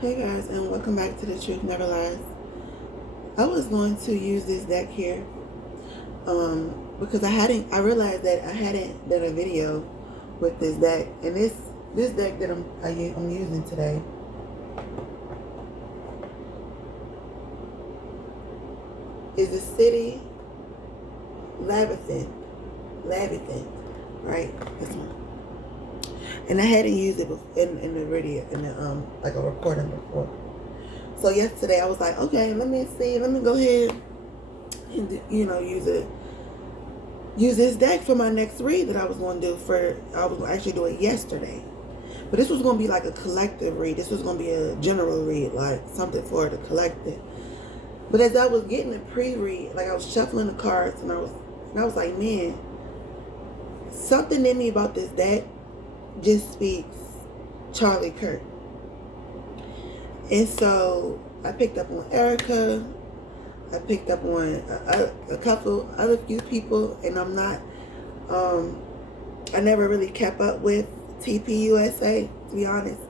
Hey guys, and welcome back to The Truth Never Lies. I was going to use this deck here because I realized that I hadn't done a video with this deck, and this deck that I'm using today is the City Labyrinth, right? This one. And I hadn't used it in the video, like a recording before. So yesterday I was like, okay, let me go ahead and use this deck for my next read that I was going to do. I was actually do it yesterday, but this was going to be like a collective read. This was going to be a general read, like something for the collective. But as I was getting the pre-read, like I was shuffling the cards, and I was like, man, something in me about this deck just speaks Charlie Kirk. And so I picked up on Erica. I picked up on a couple other few people, and I never really kept up with TPUSA, to be honest.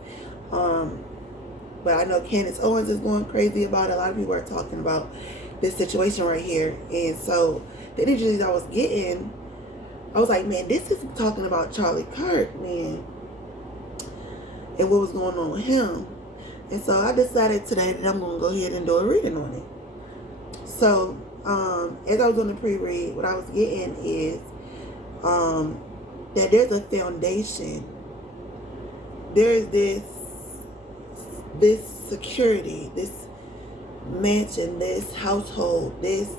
But I know Candace Owens is going crazy about it. A lot of people are talking about this situation right here. And so the energies I was getting, I was like, man, this is talking about Charlie Kirk, man, and what was going on with him. And so I decided today that I'm going to go ahead and do a reading on it. So, as I was doing the pre-read, what I was getting is that there's a foundation. There's this security, this mansion, this household, this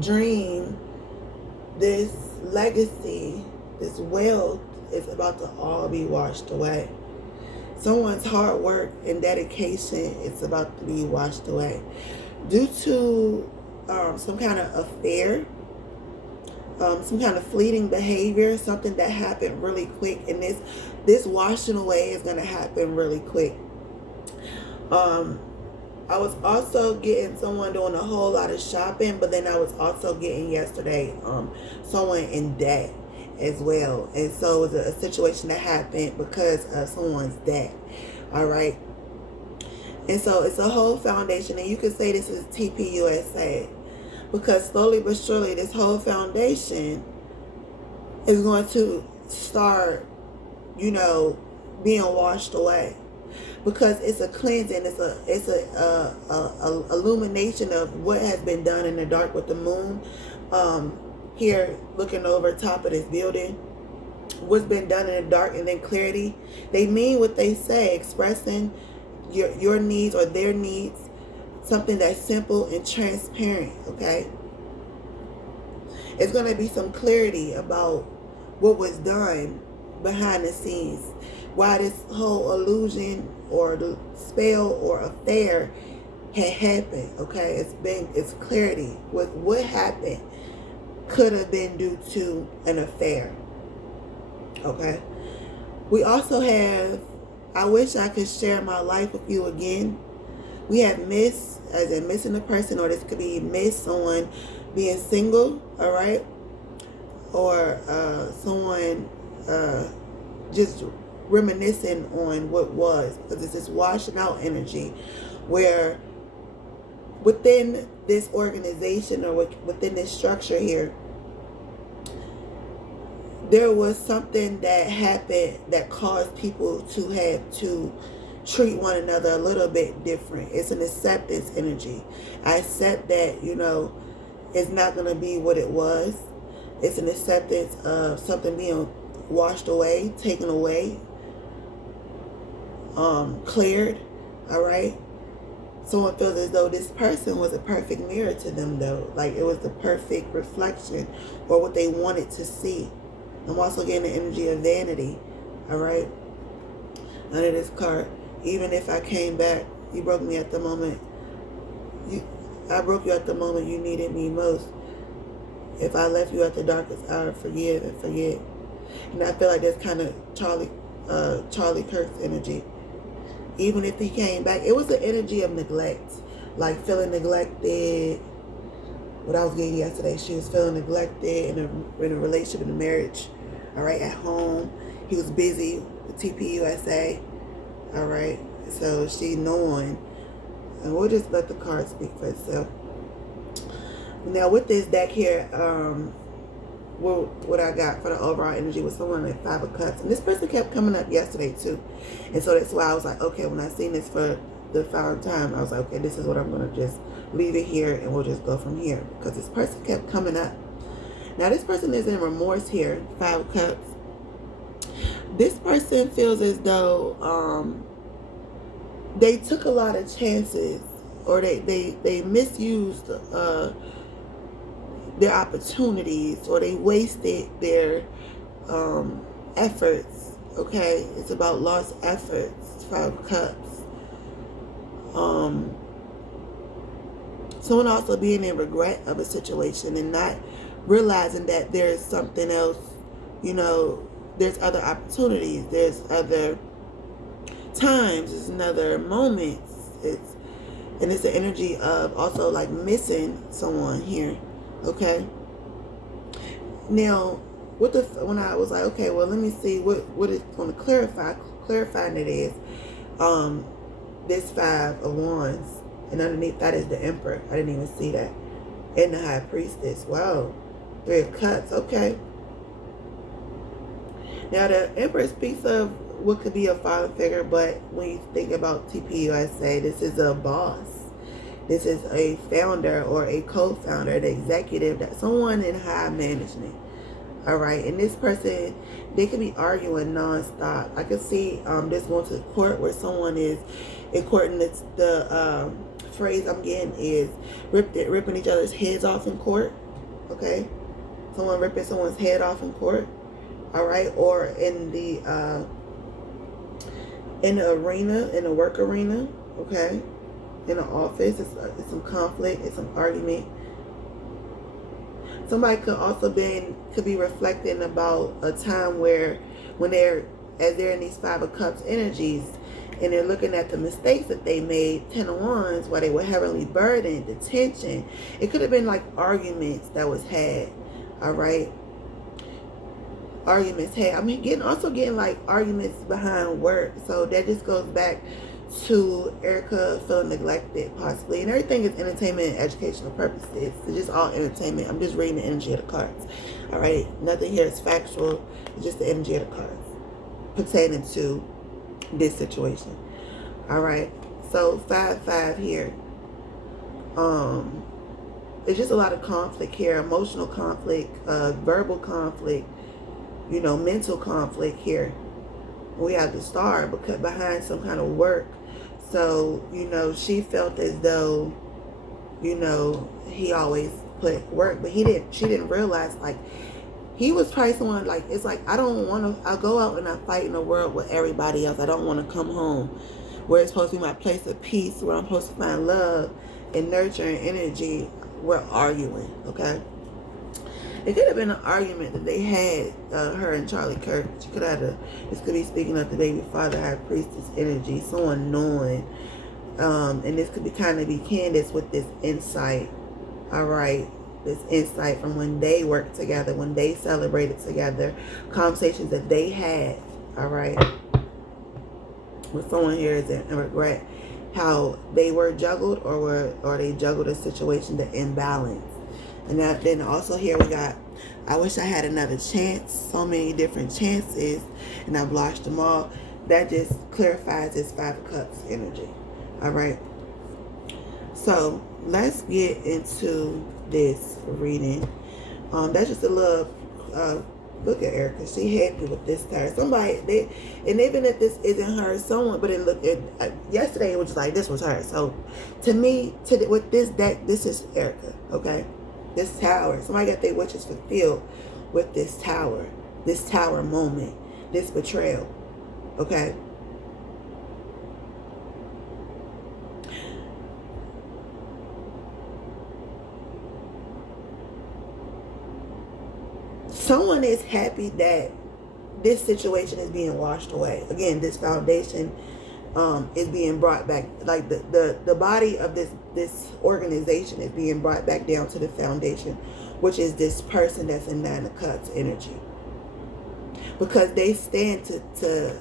dream, this legacy, this wealth is about to all be washed away. Someone's hard work and dedication is about to be washed away due to some kind of affair, some kind of fleeting behavior, something that happened really quick, and this washing away is going to happen really quick. I was also getting someone doing a whole lot of shopping, but then I was also getting yesterday someone in debt as well. And so it was a situation that happened because of someone's debt. All right. And so it's a whole foundation, and you could say this is TPUSA, because slowly but surely this whole foundation is going to start, being washed away. Because it's a cleansing, it's a illumination of what has been done in the dark with the moon. Here, looking over top of this building, what's been done in the dark, and then clarity. They mean what they say, expressing your needs or their needs, something that's simple and transparent. Okay, it's gonna be some clarity about what was done behind the scenes, why this whole illusion or the spell or affair had happened. Okay, it's clarity with what happened could have been due to an affair. Okay, we also have I wish I could share my life with you again. We have miss, as in missing a person, or this could be miss someone being single, all right, or someone just reminiscing on what was, because it's this washing out energy where within this organization or within this structure here, there was something that happened that caused people to have to treat one another a little bit different. It's an acceptance energy. I accept that, it's not going to be what it was. It's an acceptance of something being washed away, taken away, cleared, all right? Someone feels as though this person was a perfect mirror to them, though. Like it was the perfect reflection or what they wanted to see. I'm also getting the energy of vanity, all right? Under this card, even if I came back, you broke me at the moment. I broke you at the moment you needed me most. If I left you at the darkest hour, forgive and forget. And I feel like that's kind of Charlie Kirk's energy. Even if he came back, it was the energy of neglect, like feeling neglected. What I was getting yesterday, she was feeling neglected in a relationship, in a marriage, all right, at home. He was busy with TPUSA, all right. So she knowing, and we'll just let the card speak for itself. Now with this deck here, what I got for the overall energy was someone at 5 of Cups, and this person kept coming up yesterday too, and so that's why I was like, okay, when I seen this for the 5th time, I was like, okay, this is what I'm gonna just leave it here, and we'll just go from here, because this person kept coming up. Now this person is in remorse here, 5 of Cups. This person feels as though they took a lot of chances, or they misused their opportunities, or they wasted their efforts. Okay, it's about lost efforts. 5 of Cups. Someone also being in regret of a situation and not realizing that there's something else, you know, there's other opportunities, there's other times, there's another moments. And it's the energy of also like missing someone here. Okay. Now, when I was like, okay, well, let me see what it's going to clarify. Clarifying it is, this 5 of Wands, and underneath that is the Emperor. I didn't even see that, and the High Priestess. Wow, 3 of Cups. Okay. Now the Emperor speaks of what could be a father figure, but when you think about TPUSA, this is a boss. This is a founder or a co-founder, the executive, that someone in high management. All right, and this person, they could be arguing nonstop. I could see this going to court where someone is in court, and it's the phrase I'm getting is ripping each other's heads off in court. Okay, someone ripping someone's head off in court. All right, or in the arena, in the work arena. Okay. In an office, it's some conflict, it's some argument. Somebody could be reflecting about a time where, when they're in these 5 of Cups energies, and they're looking at the mistakes that they made, 10 of Wands, while they were heavily burdened, the tension. It could have been like arguments that was had. All right, arguments had. I'm getting like arguments behind work. So that just goes back to Erica feeling neglected, possibly. And everything is entertainment and educational purposes. It's just all entertainment. I'm just reading the energy of the cards. All right, nothing here is factual. It's just the energy of the cards pertaining to this situation. All right, so 5-5 here. It's just a lot of conflict here, emotional conflict, verbal conflict, you know, mental conflict here. We have the Star behind some kind of work. So, you know, she felt as though, you know, he always put work, but she didn't realize, like, he was probably someone, like, it's like, I go out and I fight in the world with everybody else. I don't want to come home where it's supposed to be my place of peace, where I'm supposed to find love and nurturing energy. We're arguing, okay? It could have been an argument that they had, her and Charlie Kirk. She could have this could be speaking of the baby father, High Priestess energy, someone knowing. And this could be kind of be Candace with this insight. All right. This insight from when they worked together, when they celebrated together, conversations that they had. All right. With someone here is in regret how they were juggled, or they juggled a situation, the imbalance. And then also here we got, I wish I had another chance. So many different chances, and I've lost them all. That just clarifies this 5 of Cups energy. All right. So let's get into this reading. That's just a little look at Erica. She happy with this card. And even if this isn't her, someone, but it looked at yesterday, it was just like this was her. So to me, with this deck, this is Erica. Okay. This Tower. Somebody got their wishes fulfilled with this Tower. This Tower moment. This betrayal. Okay. Someone is happy that this situation is being washed away. Again, this foundation is being brought back. Like the body of this organization is being brought back down to the foundation, which is this person that's in 9 of Cups energy. Because they stand to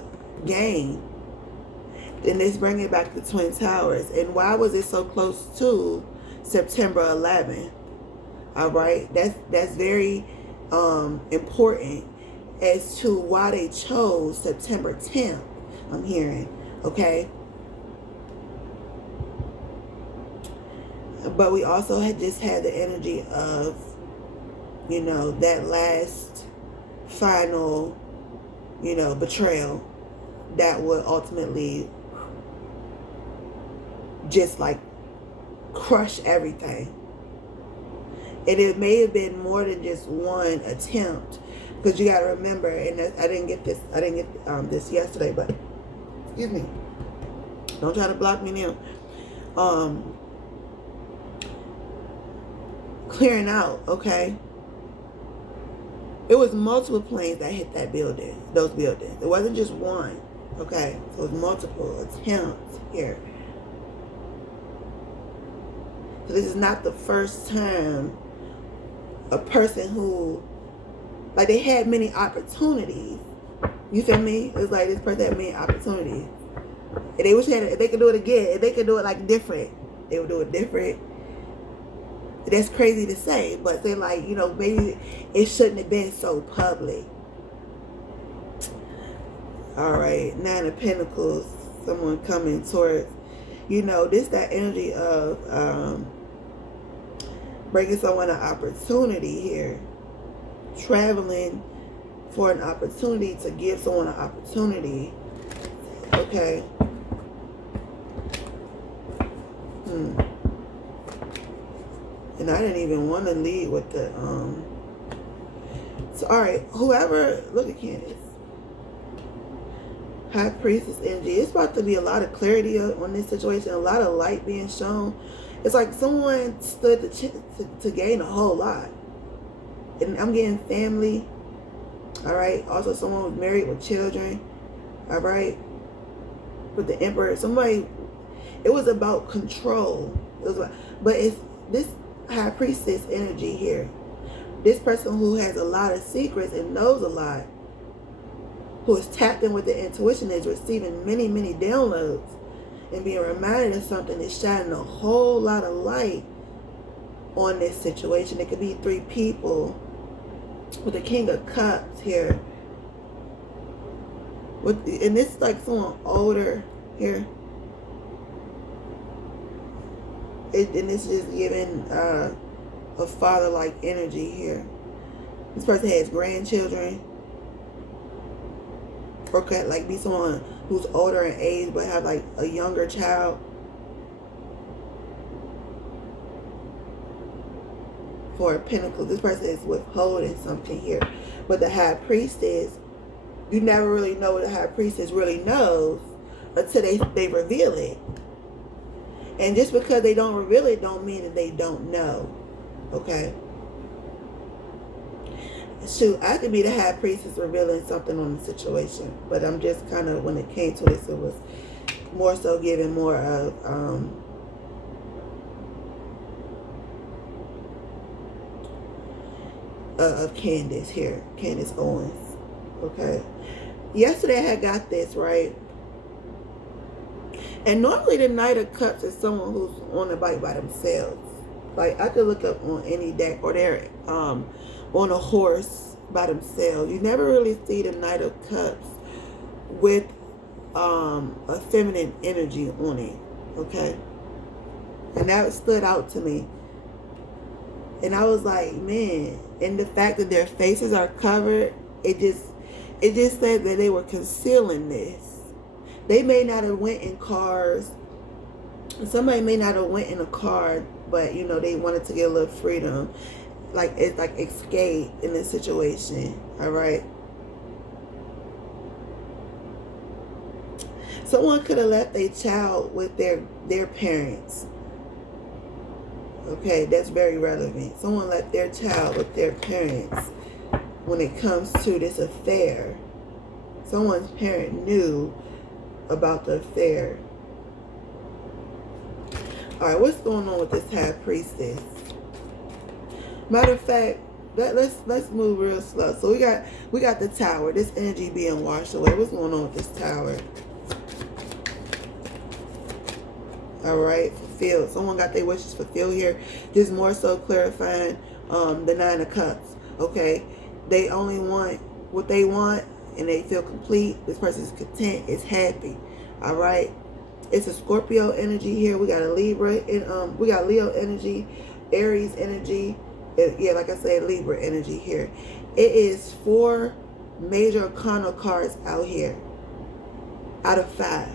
gain And let's bring it back to Twin Towers. And why was it so close to September 11th? All right, that's very important as to why they chose September 10th. I'm hearing, okay. But we also had just had the energy of, you know, that last final, you know, betrayal that would ultimately just like crush everything. And it may have been more than just one attempt, because you got to remember, and I didn't get this yesterday, but excuse me, don't try to block me now. Clearing out, okay? It was multiple planes that hit that building, those buildings. It wasn't just one, okay? So it was multiple attempts here. So this is not the first time a person who, like, they had many opportunities. You feel me? It was like this person had many opportunities. And they wish if they could do it again, if they could do it like different, they would do it different. That's crazy to say, but they're like, you know, maybe it shouldn't have been so public. All right, Nine of Pentacles, someone coming towards, you know, this that energy of bringing someone an opportunity here. Traveling for an opportunity to give someone an opportunity. Okay. And I didn't even want to lead with the so alright, whoever, look at Candace. High Priestess energy. It's about to be a lot of clarity on this situation, a lot of light being shown. It's like someone stood to gain a whole lot. And I'm getting family. Alright. Also someone was married with children. Alright. With the Emperor. Somebody, it was about control. It was like, but it's this High Priestess energy here. This person who has a lot of secrets and knows a lot, who is tapped in with the intuition, is receiving many, many downloads and being reminded of something, is shining a whole lot of light on this situation. It could be three people with the King of Cups here. And this is like someone older here. And this is giving a father-like energy here. This person has grandchildren. Or could like be someone who's older in age but have like a younger child. For Pentacles, this person is withholding something here. But the High Priestess, you never really know what the High Priestess really knows until they reveal it. And just because they don't reveal it don't mean that they don't know. Okay? Shoot, I could be the High Priestess revealing something on the situation. But I'm just kind of, when it came to this, it was more so giving more of Candace here. Candace Owens. Okay? Yesterday I had got this, right? And normally the Knight of Cups is someone who's on the bike by themselves. Like, I could look up on any deck, or they're on a horse by themselves. You never really see the Knight of Cups with a feminine energy on it. Okay? And that stood out to me. And I was like, man, and the fact that their faces are covered, it just said that they were concealing this. They may not have went in cars. Somebody may not have went in a car, but you know, they wanted to get a little freedom. Like, it's like escape in this situation. Alright. Someone could have left a child with their parents. Okay, that's very relevant. Someone left their child with their parents when it comes to this affair. Someone's parent knew about the affair. Alright, what's going on with this High Priestess? Matter of fact, let's move real slow. So we got the Tower. This energy being washed away. What's going on with this Tower? All right, fulfilled. Someone got their wishes fulfilled here. This is more so clarifying the Nine of Cups. Okay, they only want what they want, and they feel complete. This person is content, is happy. All right, it's a Scorpio energy here. We got a Libra, and we got Leo energy, Aries energy. Yeah, like I said, Libra energy here. It is 4 major arcana cards out here out of 5.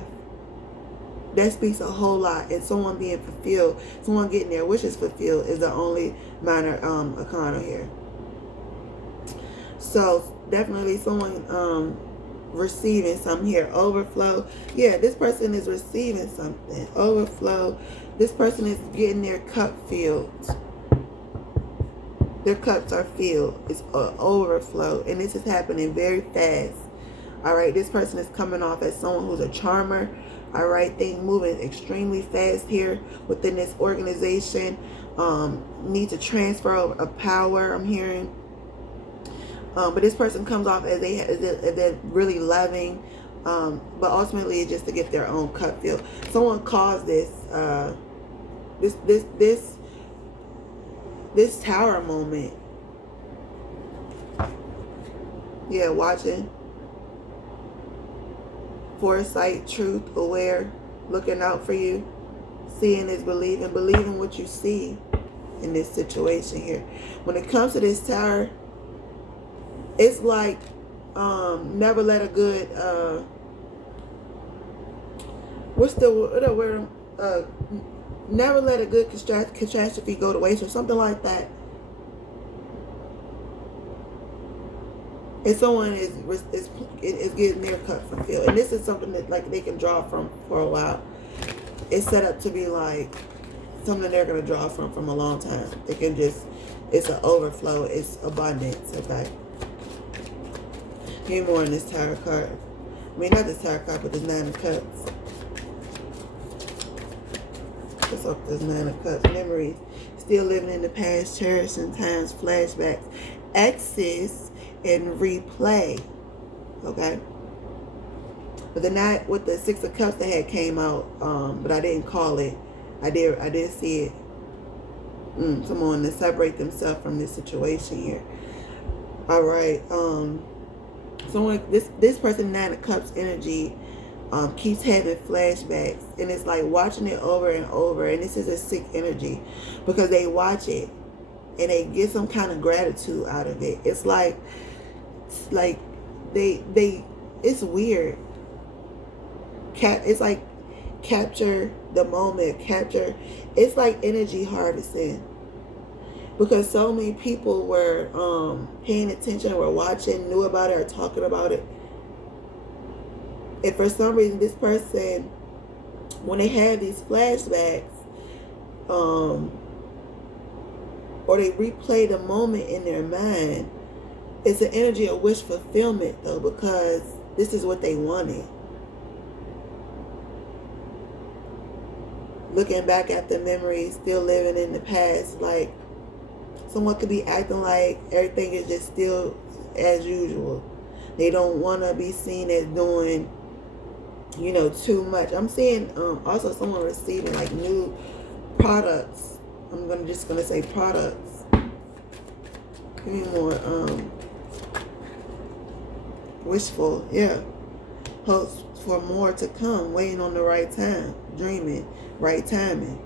That speaks a whole lot. And someone being fulfilled, someone getting their wishes fulfilled is the only minor arcana here. So definitely someone receiving something here. Overflow. Yeah, this person is receiving something. Overflow. This person is getting their cup filled. Their cups are filled. It's overflow. And this is happening very fast. Alright, this person is coming off as someone who's a charmer. Alright, things moving extremely fast here within this organization. Need to transfer of power, I'm hearing. But this person comes off as they're really loving. But ultimately it's just to get their own cup filled. Someone caused this this tower moment. Yeah, watching. Foresight, truth, aware, looking out for you. Seeing is believing. Believing what you see in this situation here. When it comes to this tower, it's like never let a good what's the word? Never let a good catastrophe go to waste, or something like that. And someone is getting their cup fulfilled, and this is something that like they can draw from for a while. It's set up to be like something they're gonna draw from a long time. They can just, it's an overflow, it's abundance. Okay. Give me more in this Tower card. I mean, not this Tower card, but this Nine of Cups. Let's open this Nine of Cups. Memories. Still living in the past, cherishing times, flashbacks, exes, and replay. Okay. But the night with the Six of Cups that had came out, but I didn't call it. I did see it. Someone to separate themselves from this situation here. All right. Someone, this person, Nine of Cups energy, keeps having flashbacks, and it's like watching it over and over. And this is a sick energy because they watch it and they get some kind of gratitude out of it. It's like they it's weird. It's like capture the moment, capture. It's like energy harvesting because so many people were paying attention, were watching, knew about it, or talking about it. And for some reason, this person, when they have these flashbacks, or they replay the moment in their mind, it's an energy of wish fulfillment, though, because this is what they wanted. Looking back at the memories, still living in the past, like someone could be acting like everything is just still as usual. They don't want to be seen as doing, you know, too much. I'm seeing also someone receiving like new products. I'm just gonna say products. Give me more. Wishful, yeah. Hopes for more to come. Waiting on the right time. Dreaming. Right timing.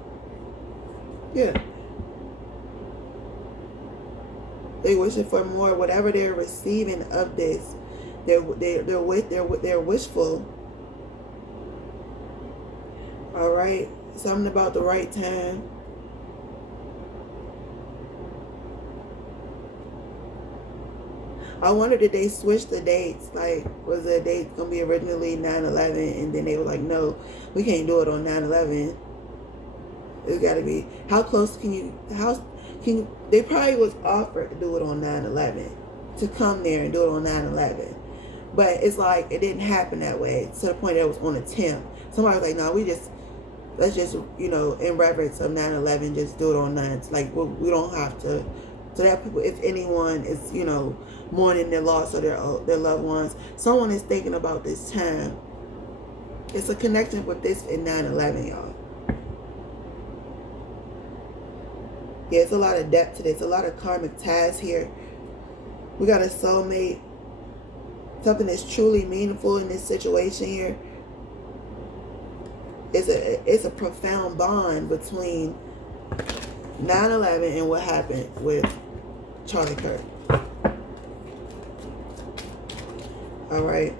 Yeah. They wishing for more. Whatever they're receiving of this, they're wishful. All right. Something about the right time. I wonder, did they switch the dates? Like, was the date going to be originally 9/11, and then they were like, no, we can't do it on 9/11. It's got to be, how close can you, they probably was offered to do it on 9/11, to come there and do it on 9/11. But it's like, it didn't happen that way, to the point that it was on a 10th. Somebody was like, no, let's just, you know, in reverence of 9/11, just do it on 9. Like, we don't have to. So that people, if anyone is, you know, mourning their loss of their loved ones, someone is thinking about this time. It's a connection with this in 9/11, y'all. Yeah, it's a lot of depth to this. A lot of karmic ties here. We got a soulmate. Something that's truly meaningful in this situation here. It's a profound bond between 9/11 and what happened with Charlie Kirk. All right.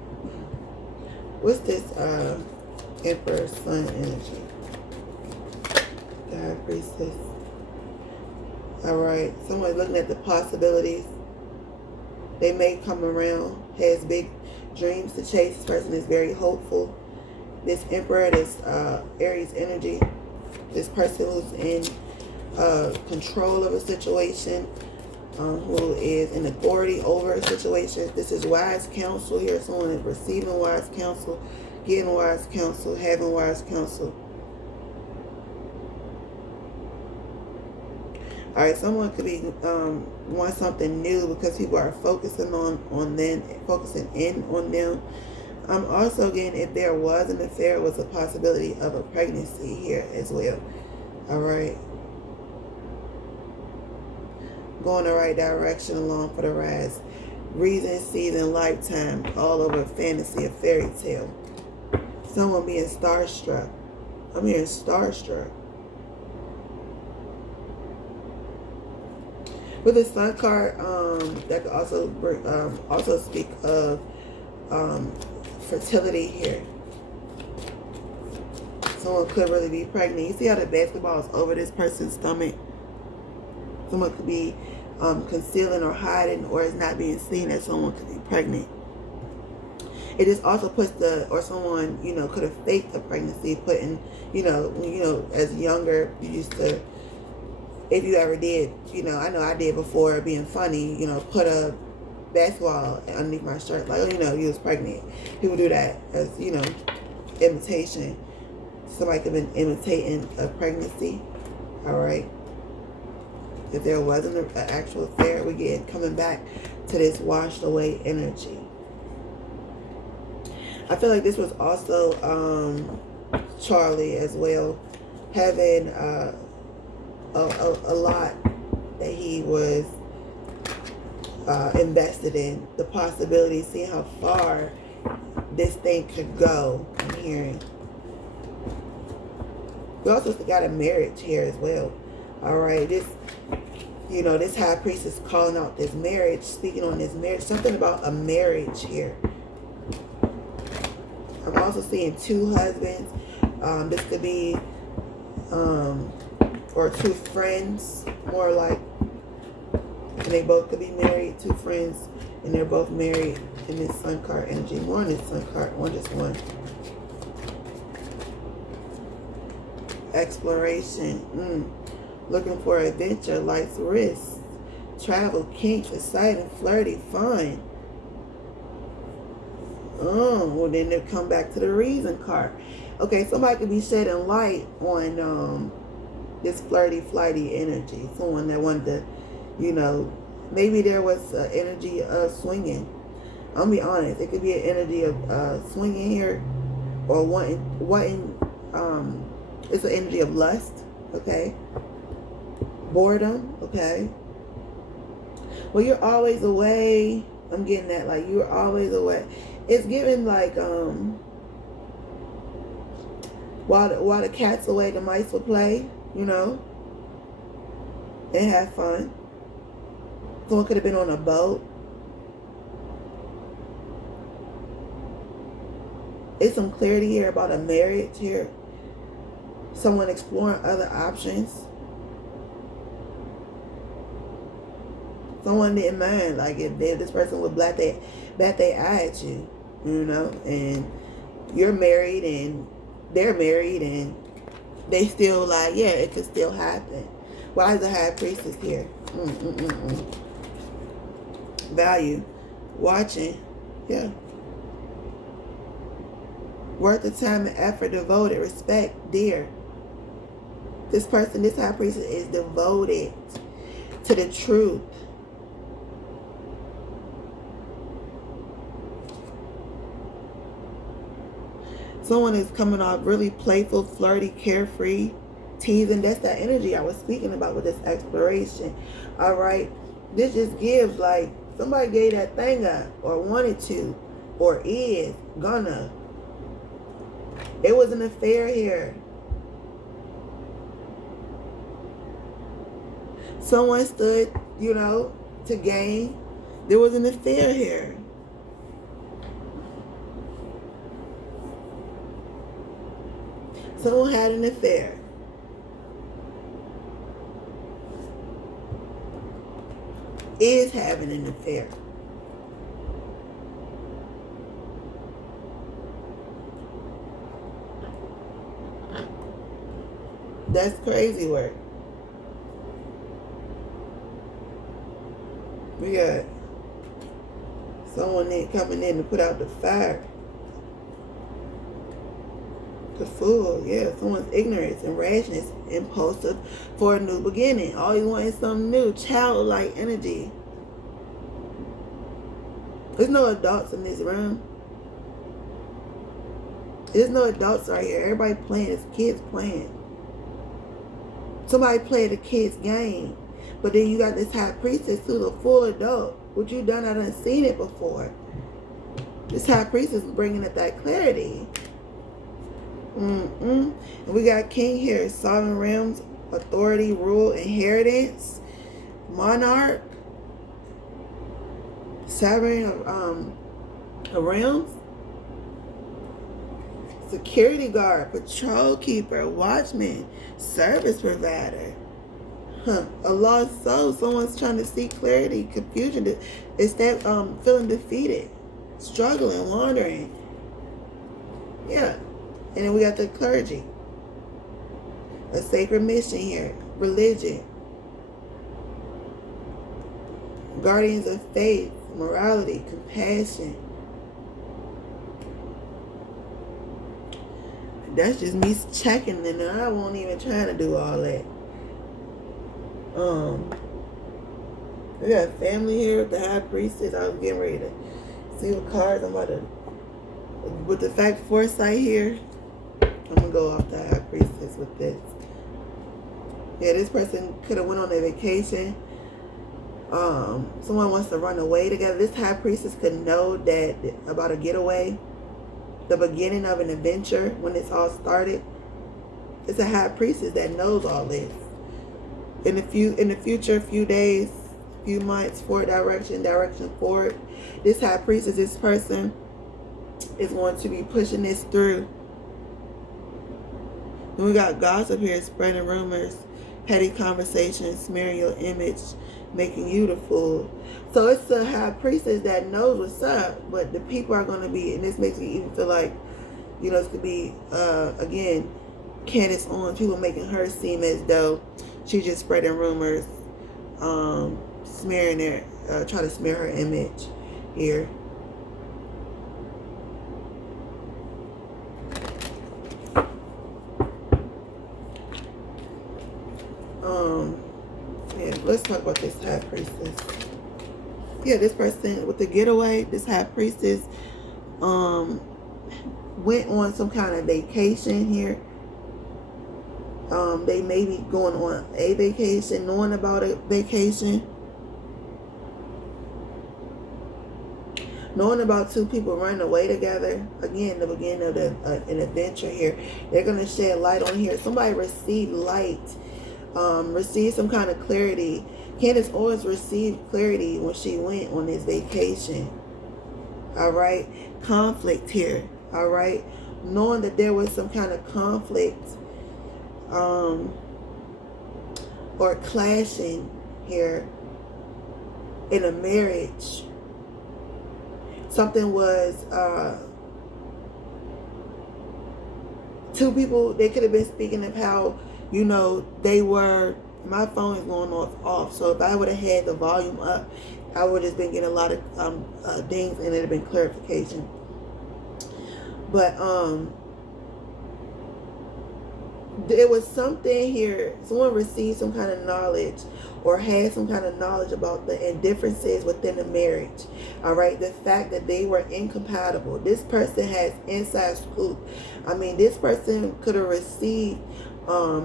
What's this Emperor Sun energy? The High Priestess. All right. Someone looking at the possibilities. They may come around. Has big dreams to chase. This person is very hopeful. This Emperor, this Aries energy. This person who's in control of a situation. Who is in authority over a situation. This is wise counsel here. Someone is receiving wise counsel, getting wise counsel, having wise counsel. All right, someone could be want something new because people are focusing on them, focusing in on them. I'm also getting, if there was an affair, it was a possibility of a pregnancy here as well. All right. Going the right direction, along for the rise. Reason, season, lifetime, all over fantasy, a fairy tale. Someone being starstruck. I'm hearing starstruck. With the Sun card, that could also bring, also speak of fertility here. Someone could really be pregnant. You see how the basketball is over this person's stomach? Someone could be concealing or hiding, or is not being seen that someone could be pregnant. It just also puts or someone, could have faked a pregnancy, putting, as younger, you used to, if you ever did, I know I did before, being funny, put a basketball underneath my shirt, like, you was pregnant. People do that as, imitation. Somebody could have been imitating a pregnancy. All right. If there wasn't an actual affair, we get coming back to this washed away energy. I feel like this was also Charlie as well, having a lot that he was invested in. The possibility, seeing how far this thing could go. I'm hearing. We also got a marriage here as well. All right, this High Priestess calling out this marriage, speaking on this marriage. Something about a marriage here. I'm also seeing two husbands. This could be, or two friends, more like, and they both could be married. Two friends, and they're both married in this Sun card energy. More on this Sun card, or just one. Exploration. Looking for adventure, life's risks, travel, kinks, exciting, flirty, fun. Well, then they come back to the reason card. Okay, somebody could be shedding light on this flirty, flighty energy. Someone that wanted to, maybe there was an energy of swinging. I'll be honest. It could be an energy of swinging here, or wanting. It's an energy of lust. Okay. Boredom, okay. Well, you're always away. I'm getting that, like, you're always away. It's giving like while the cat's away, the mice will play, and have fun. Someone could have been on a boat. It's some clarity here about a marriage here. Someone exploring other options. Someone didn't mind, like, if this person would bat their eye at you, and you're married and they're married and they still like, yeah, it could still happen. Why is the High Priestess here? Value. Watching. Yeah. Worth the time and effort, devoted, respect, dear. This person, this High Priestess, is devoted to the truth. Someone is coming off really playful, flirty, carefree, teasing. That's that energy I was speaking about with this exploration. All right. This just gives like somebody gave that thing up or wanted to or is gonna. It was an affair here. Someone stood, you know, to gain. There was an affair here. Someone had an affair. Is having an affair. That's crazy work. We got someone coming in to put out the fire. The fool, yeah. Someone's ignorance and rashness, impulsive for a new beginning. All you want is something new. Childlike energy. There's no adults in this room. There's no adults right here. Everybody playing. It's kids playing. Somebody played a kid's game. But then you got this high priestess who's a full adult. What you done, I done seen it before. This high priestess is bringing up that clarity. And we got king here. Sovereign realms, authority, rule, inheritance, monarch, sovereign of realms, security guard, patrol keeper, watchman, service provider. A lost soul. Someone's trying to seek clarity, confusion. It's that feeling defeated, struggling, wandering. Yeah. And then we got the clergy. A sacred mission here. Religion. Guardians of faith, morality, compassion. That's just me checking, and I won't even try to do all that. We got family here with the high priestess. I was getting ready to see what cards I'm about to. With the fact foresight here, I'm gonna go off the high priestess with this. Yeah, this person could have went on a vacation. Someone wants to run away together. This high priestess could know that about a getaway, the beginning of an adventure when it's all started. It's a high priestess that knows all this. In the future, few days, few months, forward direction forward. This high priestess, this person is going to be pushing this through. And we got gossip here, spreading rumors, petty conversations, smearing your image, making you the fool. So it's the high priestess that knows what's up, but the people are going to be, and this makes me even feel like, you know, this could be, again, Candace Owens, people making her seem as though she's just spreading rumors, smearing her, trying to smear her image here. Yeah, let's talk about this high priestess. Yeah, this person with the getaway, this high priestess, went on some kind of vacation here. They may be going on a vacation, knowing about a vacation. Knowing about two people running away together. Again, the beginning of an adventure here. They're going to shed light on here. Somebody received light. Received some kind of clarity. Candace always received clarity when she went on this vacation. Alright? Conflict here. Alright? Knowing that there was some kind of conflict or clashing here in a marriage. Something was two people, they could have been speaking of how, you know, they were, my phone is going off, so if I would have had the volume up, I would have been getting a lot of dings, and it would have been clarification. But there was something here. Someone received some kind of knowledge or had some kind of knowledge about the indifferences within the marriage. All right. The fact that they were incompatible. This person has inside scoop. I mean, this person could have received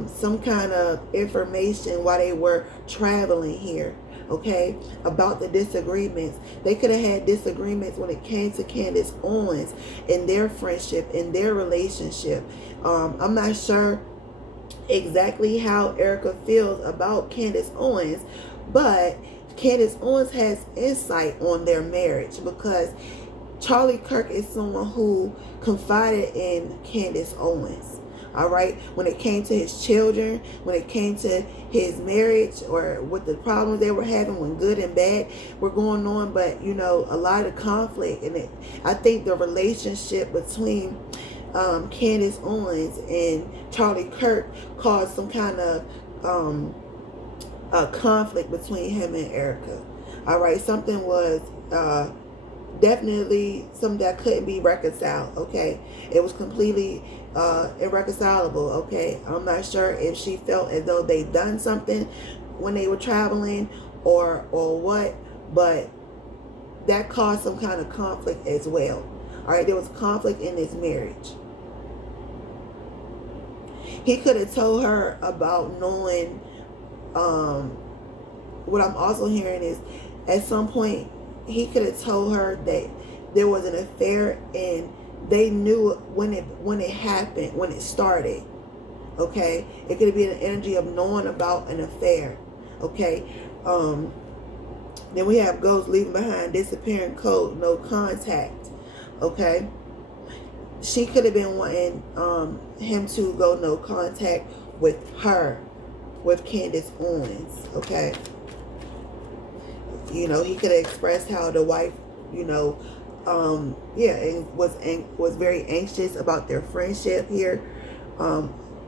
some kind of information while they were traveling here, okay, about the disagreements. They could have had disagreements when it came to Candace Owens and their friendship and their relationship. I'm not sure exactly how Erica feels about Candace Owens, but Candace Owens has insight on their marriage because Charlie Kirk is someone who confided in Candace Owens. All right, when it came to his children, when it came to his marriage, or what the problems they were having when good and bad were going on, but you know, a lot of conflict in it. I think the relationship between Candace Owens and Charlie Kirk caused some kind of a conflict between him and Erica. All right, something was definitely something that couldn't be reconciled. Okay, it was completely irreconcilable. Okay, I'm not sure if she felt as though they done something when they were traveling or what, but that caused some kind of conflict as well. All right, there was conflict in this marriage. He could have told her about knowing. What I'm also hearing is, at some point, he could have told her that there was an affair, and they knew when it happened, when it started. Okay, it could have been an energy of knowing about an affair. Okay, then we have ghosts leaving behind, disappearing code, no contact. Okay, she could have been wanting him to go no contact with her, with Candace Owens. Okay, you know, he could have expressed how the wife, you know, was very anxious about their friendship here,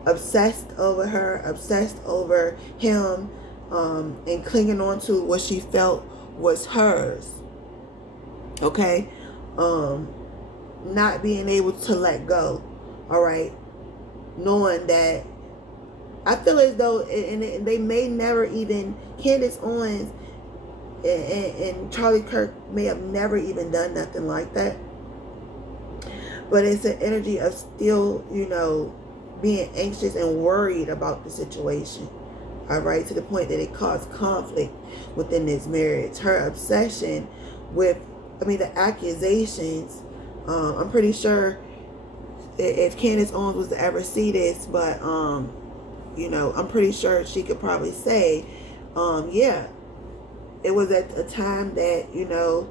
obsessed over her, obsessed over him, and clinging on to what she felt was hers. Okay, not being able to let go. All right, knowing that, I feel as though, and they may never even, Candace Owens and Charlie Kirk may have never even done nothing like that. But it's an energy of still, you know, being anxious and worried about the situation. All right, to the point that it caused conflict within this marriage. Her obsession with, the accusations. I'm pretty sure if Candace Owens was to ever see this, but you know, I'm pretty sure she could probably say, yeah, it was at a time that, you know,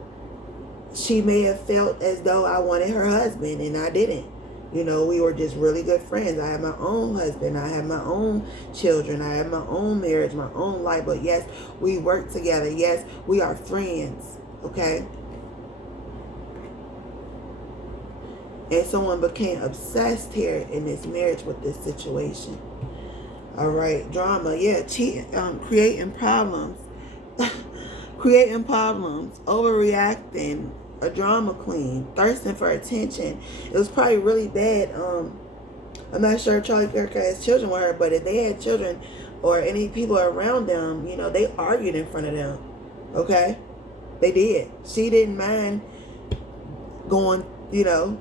she may have felt as though I wanted her husband and I didn't. You know, we were just really good friends. I had my own husband. I had my own children. I had my own marriage, my own life. But yes, we work together. Yes, we are friends. Okay? And someone became obsessed here in this marriage with this situation. All right, drama. Yeah, cheating, creating problems. Creating problems, overreacting, a drama queen, thirsting for attention. It was probably really bad. I'm not sure if Charlie Kirk has children with her, but if they had children or any people around them, you know, they argued in front of them. Okay? They did. She didn't mind going, you know,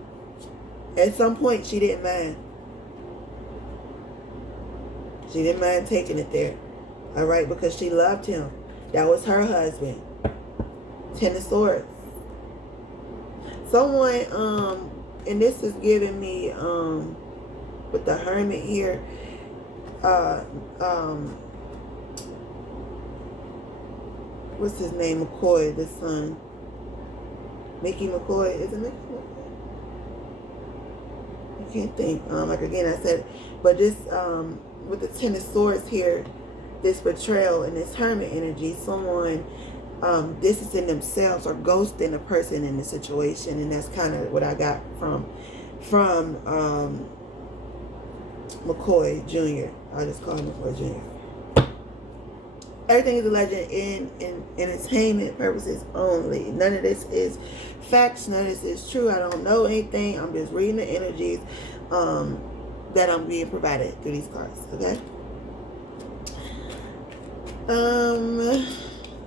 at some point she didn't mind. She didn't mind taking it there. All right? Because she loved him. That was her husband. Ten of Swords. Someone, and this is giving me, with the Hermit here, what's his name? McCoy, the son. Mickey McCoy, is it Mickey McCoy? I can't think. Like again, I said, but this, with the Ten of Swords here, this betrayal and this Hermit energy, someone distancing themselves or ghosting a person in the situation, and that's kind of what I got from McCoy Jr. I'll just call him McCoy Jr. Everything is a legend in entertainment purposes only. None of this is facts. None of this is true. I don't know anything. I'm just reading the energies that I'm being provided through these cards. Okay.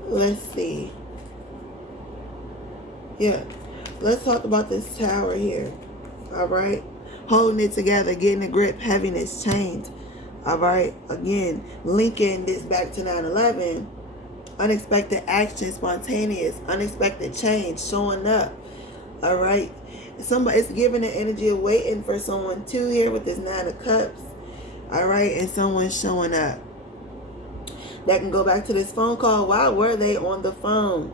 Let's see. Yeah, let's talk about this Tower here. All right, holding it together, getting a grip, heaviness, change. All right. Again, linking this back to 9/11. Unexpected action, spontaneous, unexpected change, showing up. All right. Somebody, it's giving the energy of waiting for someone to here with this 9 of Cups. All right. And someone's showing up. That can go back to this phone call. Why were they on the phone?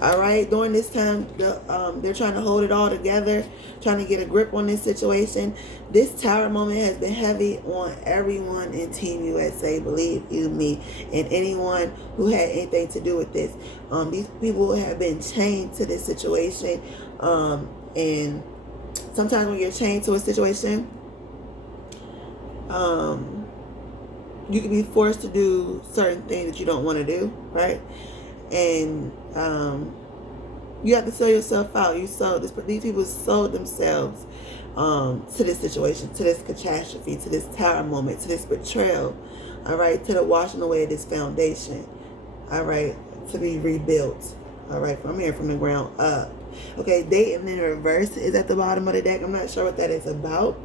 All right, during this time, they're trying to hold it all together, trying to get a grip on this situation. This Tower moment has been heavy on everyone in Team USA, believe you me, and anyone who had anything to do with this. These people have been chained to this situation, and sometimes when you're chained to a situation, you can be forced to do certain things that you don't want to do, right? And you have to sell yourself out. These people sold themselves to this situation, to this catastrophe, to this Tower moment, to this betrayal, all right, to the washing away of this foundation, all right, to be rebuilt, all right, from here, from the ground up. Okay, dating in reverse is at the bottom of the deck. I'm not sure what that is about,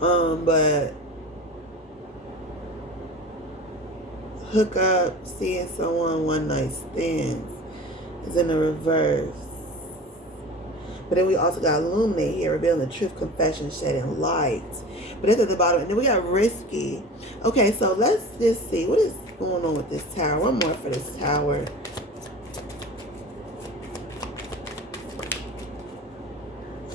but hook up, seeing someone, one night stands is in the reverse. But then we also got illuminate here, revealing the truth, confession, shedding light. But that's at the bottom. And then we got risky. Okay, so let's just see what is going on with this Tower. One more for this Tower.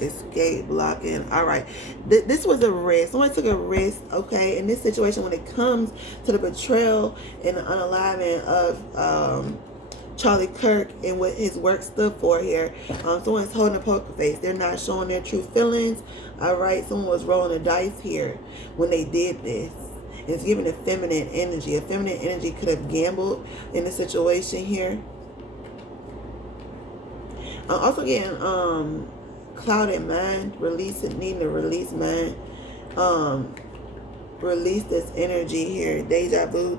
Escape, blocking. All right, this was a risk. Someone took a risk. Okay, in this situation, when it comes to the betrayal and the unaliving of Charlie Kirk and what his work stood for here, someone's holding a poker face. They're not showing their true feelings. All right, someone was rolling the dice here when they did this. It's giving a feminine energy. A feminine energy could have gambled in the situation here. I'm also getting clouded mind, needing to release mind, release this energy here. Deja vu,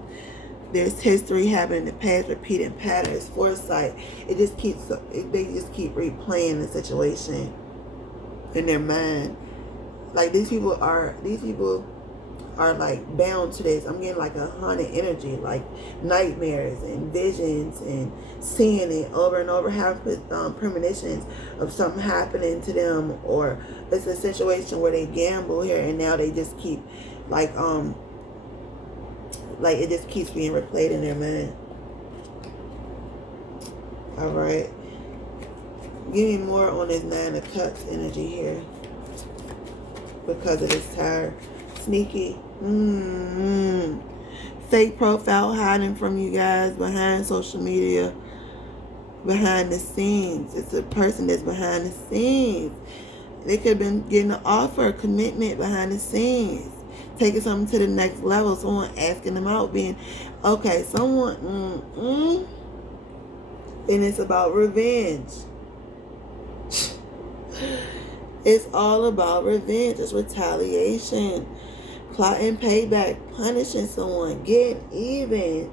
there's history happening in the past, repeating patterns, foresight. They just keep replaying the situation in their mind. Like these people are like bound to this. I'm getting like a haunted energy, like nightmares and visions and seeing it over and over, having premonitions of something happening to them, or it's a situation where they gamble here and now they just keep like it just keeps being replayed in their mind. All right, give me more on this 9 of Cups energy here because of this Tower. Sneaky. Fake profile hiding from you guys behind social media, behind the scenes. It's a person that's behind the scenes. They could have been getting an offer, commitment behind the scenes, taking something to the next level. Someone asking them out, being okay. Someone, and it's about revenge. It's all about revenge. It's retaliation. Plotting payback, punishing someone, getting even.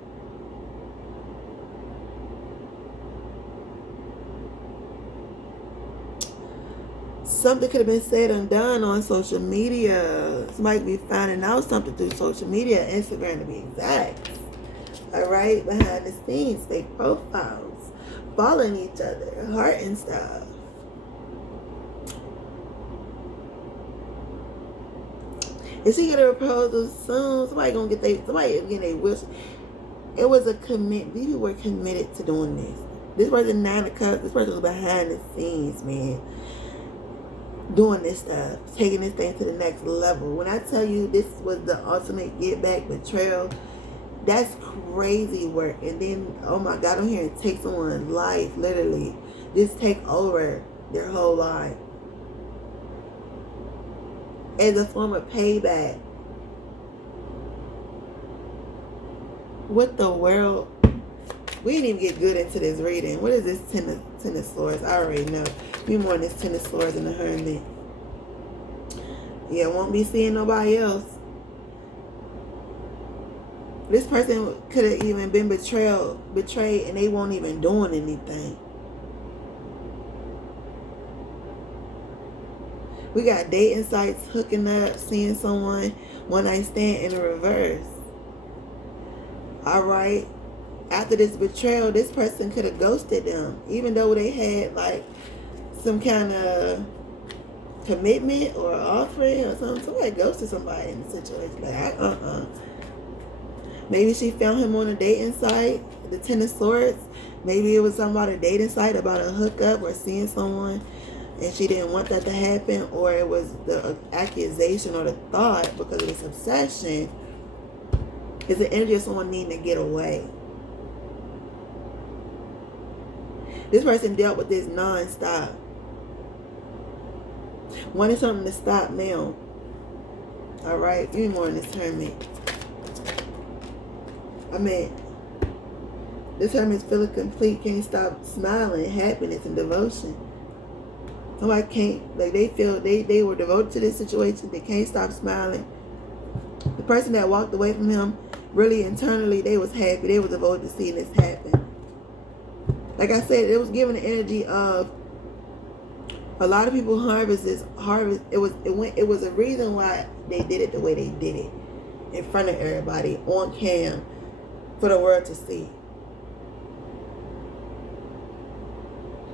Something could have been said and done on social media. Somebody could be finding out something through social media, Instagram to be exact. All right, behind the scenes, fake profiles, following each other, heart and stuff. Is he gonna propose soon? Somebody getting a wish. It was a commitment. These people were committed to doing this. This person 9 of Cups. This person was behind the scenes, man. Doing this stuff, taking this thing to the next level. When I tell you this was the ultimate get back betrayal, that's crazy work. And then, oh my God, I'm hearing take someone's life, literally. Just take over their whole life. As a form of payback. What the world? We didn't even get good into this reading. What is this Ten of Swords? I already know. We more on this Ten of Swords in the Hermit. Yeah, won't be seeing nobody else. This person could have even been betrayed, and they won't even doing anything. We got dating sites, hooking up, seeing someone, one night stand in the reverse. Alright? After this betrayal, this person could have ghosted them. Even though they had like some kind of commitment or offering or something. Somebody ghosted somebody in the situation. Like, maybe she found him on a dating site, the Ten of Swords. Maybe it was somebody dating site about a hookup or seeing someone, and she didn't want that to happen, or it was the accusation or the thought because of this obsession. It's the energy of someone needing to get away. This person dealt with this non-stop. Wanting something to stop now. Alright? Give me more on this Hermit. I mean, this Hermit's feeling complete, can't stop smiling, happiness and devotion. Somebody can't, like they feel they were devoted to this situation, they can't stop smiling. The person that walked away from him, really internally, they was happy, they was devoted to seeing this happen. Like I said, it was given the energy of a lot of people harvest. It was a reason why they did it the way they did it, in front of everybody, on cam, for the world to see.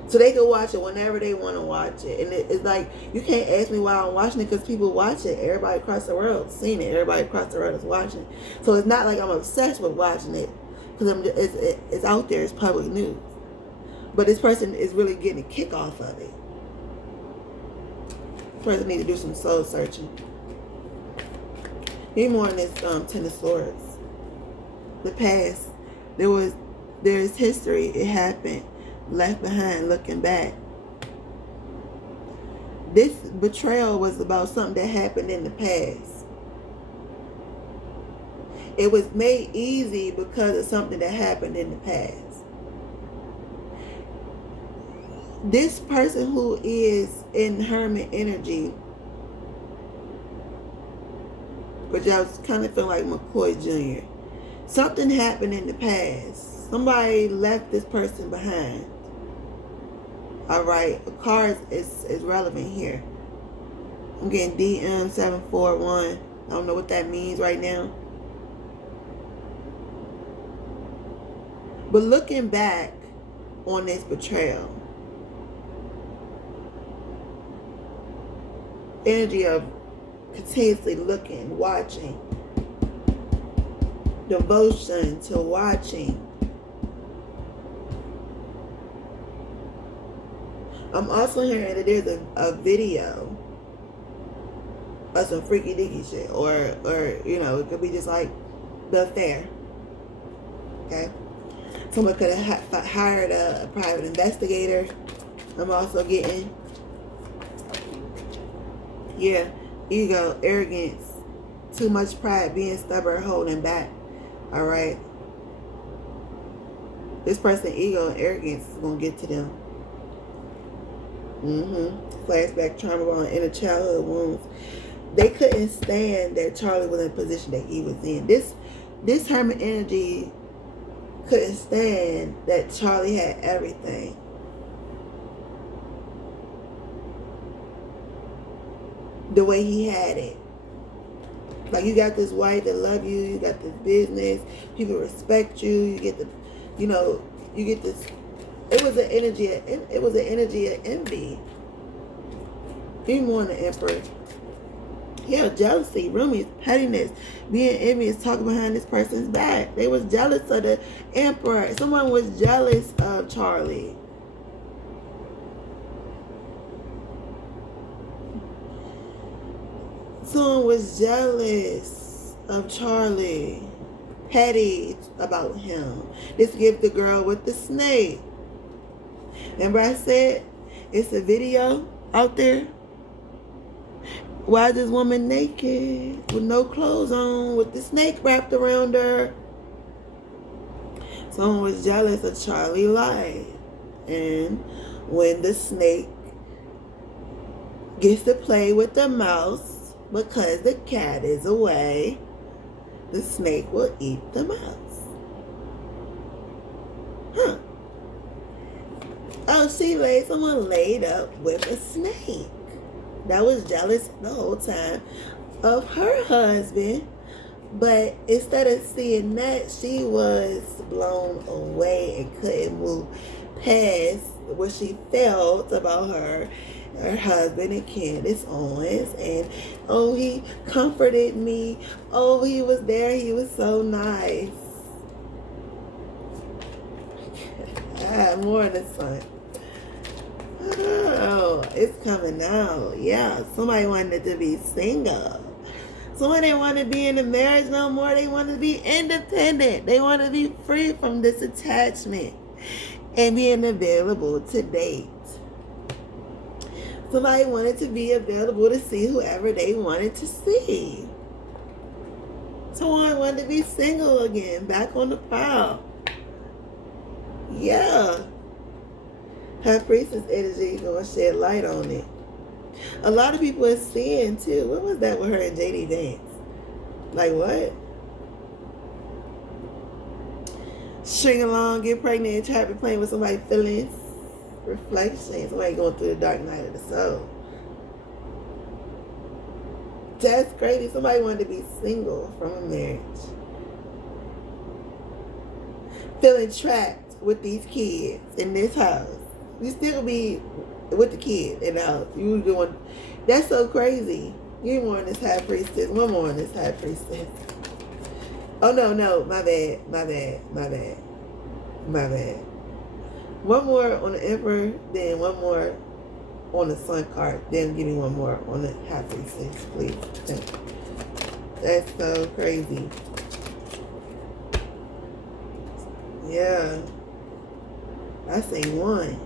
So they can watch it whenever they want to watch it. And it's like, you can't ask me why I'm watching it, because people watch it. Everybody across the world seen it. Everybody across the world is watching. So it's not like I'm obsessed with watching it, because it's out there, it's public news. But this person is really getting a kick off of it. This person needs to do some soul searching. Need more on this Ten of Swords. The past. There's history. It happened. Left behind, looking back. This betrayal was about something that happened in the past. It was made easy because of something that happened in the past. This person who is in Hermit energy, which I was kind of feeling like McCoy Jr., something happened in the past. Somebody left this person behind. Alright, a card is relevant here. I'm getting DM741. I don't know what that means right now. But looking back on this betrayal, energy of continuously looking, watching, devotion to watching. I'm also hearing that there's a video of some freaky deaky shit, or you know, it could be just like the affair. Okay, someone could have hired a private investigator. I'm also getting, yeah, ego, arrogance, too much pride, being stubborn, holding back. All right, this person's ego and arrogance is gonna get to them. Flashback, trauma bond, inner childhood wounds. They couldn't stand that Charlie was in the position that he was in. This Hermit energy couldn't stand that Charlie had everything. The way he had it. Like, you got this wife that love you, you got this business, people respect you, you get the, you know, you get this. It was an energy of envy. Even more on the Emperor. Yeah, jealousy, roomies, pettiness, being envious, talking behind this person's back. They was jealous of the Emperor. Someone was jealous of Charlie. Someone was jealous of Charlie. Petty about him. This give the girl with the snake. Remember I said it's a video out there? Why is this woman naked with no clothes on with the snake wrapped around her? Someone was jealous of Charlie life. And when the snake gets to play with the mouse because the cat is away, the snake will eat the mouse. Huh. Oh, someone laid up with a snake. that was jealous the whole time of her husband. But instead of seeing that, she was blown away and couldn't move past what she felt about her husband and Candace Owens. And oh, he comforted me. Oh, he was there. He was so nice. More in the sun. Oh, it's coming out. Yeah, somebody wanted to be single. Somebody didn't want to be in a marriage no more. They want to be independent. They want to be free from this attachment and being available to date. Somebody wanted to be available to see whoever they wanted to see. Someone wanted to be single again, back on the prowl. Yeah. High Priestess energy gonna shed light on it. A lot of people are seeing too. What was that with her and JD Vance? Like what? String along, get pregnant, and try to be playing with somebody's feelings. Reflection. Somebody going through the dark night of the soul. That's crazy. Somebody wanted to be single from a marriage. Feeling trapped with these kids in this house. You still be with the kid in the house. You doing, that's so crazy. You more on this High Priestess. One more on this High Priestess. Oh no, my bad. One more on the Emperor, then one more on the Sun card. Then give me one more on the High Priestess, please. That's so crazy. Yeah. I say one.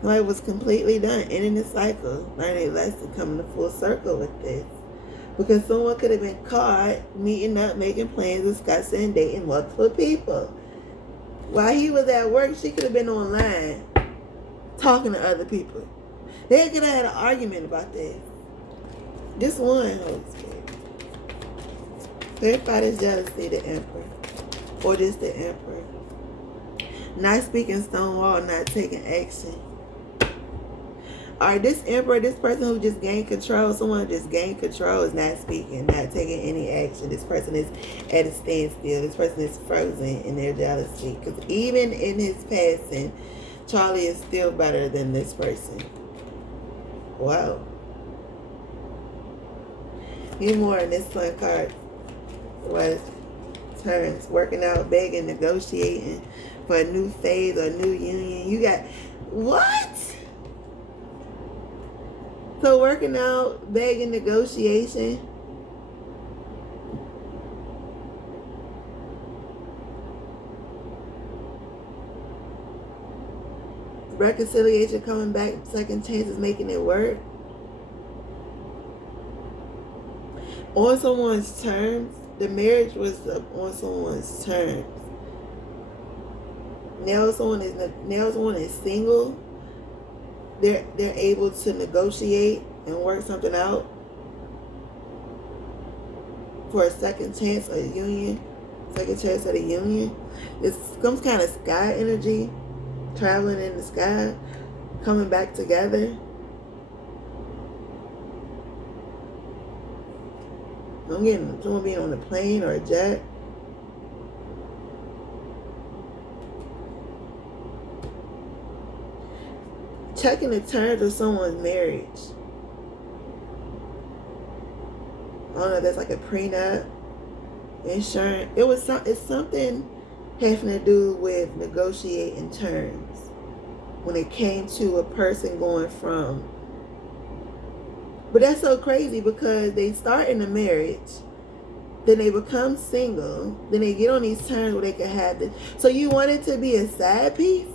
Somebody was completely done, ending the cycle, learning a lesson, coming to full circle with this. Because someone could have been caught meeting up, making plans, discussing, dating multiple people. While he was at work, she could have been online talking to other people. They could have had an argument about this. Just one, Holy Spirit. Clarify this jealousy, the Emperor. Or just the Emperor. Not speaking stonewall, not taking action. Alright, this Emperor, this person who just gained control, someone who just gained control is not speaking, not taking any action. This person is at a standstill. This person is frozen in their jealousy. Because even in his passing, Charlie is still better than this person. Wow. Get more in this Sun card. Was turns, working out, begging, negotiating for a new phase or a new union. You got, what? So working out, begging, negotiation. Reconciliation, coming back, second chances, making it work. On someone's terms. The marriage was on someone's terms. Now someone is single. They're able to negotiate and work something out for a second chance of a union. Second chance at a union. It's some kind of sky energy, traveling in the sky, coming back together. I'm getting someone being on a plane or a jet. Checking the terms of someone's marriage. I don't know if that's like a prenup, insurance. It's something having to do with negotiating terms. When it came to a person going from. But that's so crazy because they start in a marriage, then they become single, then they get on these terms where they can have this. So you want it to be a side piece?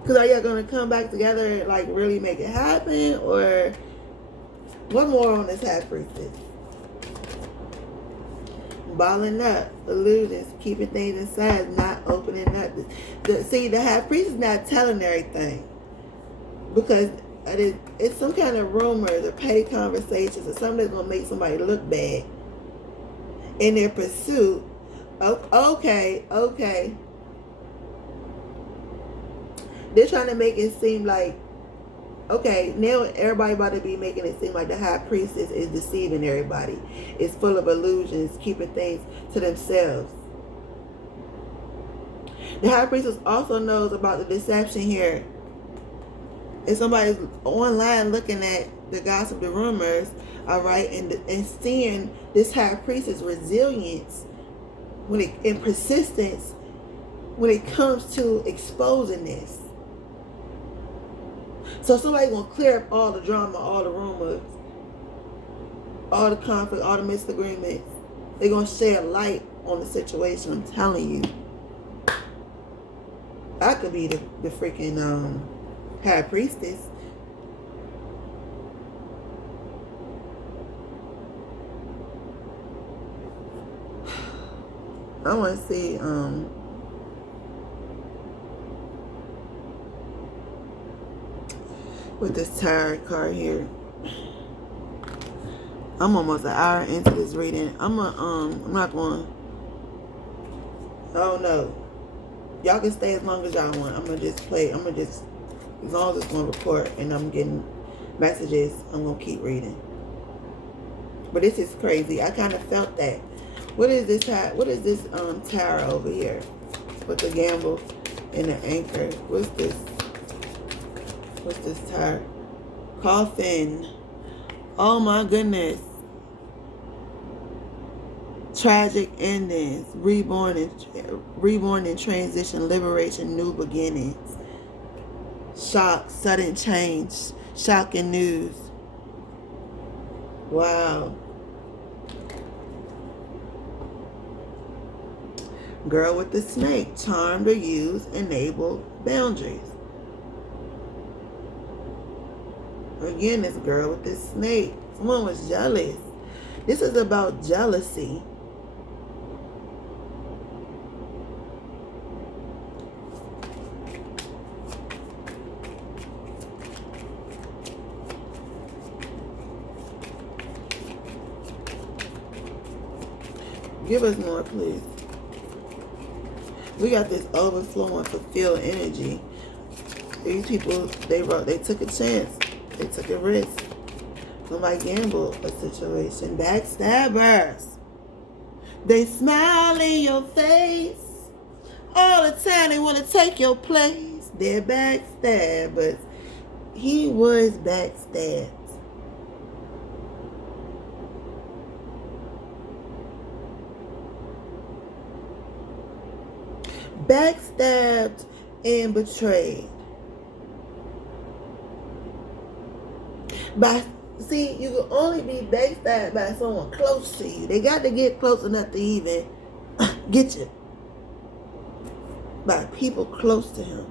Because are y'all going to come back together and like really make it happen? Or one more on this High Priestess. Balling up, illusions, keeping things inside, not opening up. See, the High Priestess is not telling everything. Because it's some kind of rumors or petty conversations or something that's going to make somebody look bad in their pursuit. Okay. They're trying to make it seem like, okay, now everybody about to be making it seem like the high priestess is deceiving everybody. It's full of illusions, keeping things to themselves. The high priestess also knows about the deception here. If somebody's online looking at the gossip, the rumors, all right, and seeing this high priestess resilience and persistence when it comes to exposing this. So somebody's going to clear up all the drama, all the rumors, all the conflict, all the misagreements. They're going to shed light on the situation. I'm telling you. I could be the freaking high priestess. I want to see with this tarot card here. I'm almost an hour into this reading. I'm not going. Oh no. Y'all can stay as long as y'all want. I'm gonna just play. As long as it's gonna record and I'm getting messages, I'm gonna keep reading. But this is crazy. I kind of felt that. What is this tower over here with the gamble and the anchor? What's this tower? Coffin. Oh my goodness. Tragic endings, reborn in transition, liberation, new beginnings. Shock, sudden change, shocking news. Wow. Girl with the snake, charmed or used, enable boundaries. Again, this girl with this snake. Someone was jealous. This is about jealousy. Give us more, please. We got this overflowing, fulfilled energy. These people, they took a chance. They took a risk. Somebody gambled a situation. Backstabbers. They smile in your face. All the time they want to take your place. They're backstabbers. He was backstabbed. Backstabbed and betrayed. See, you can only be backstabbed by someone close to you. They got to get close enough to even get you. By people close to him.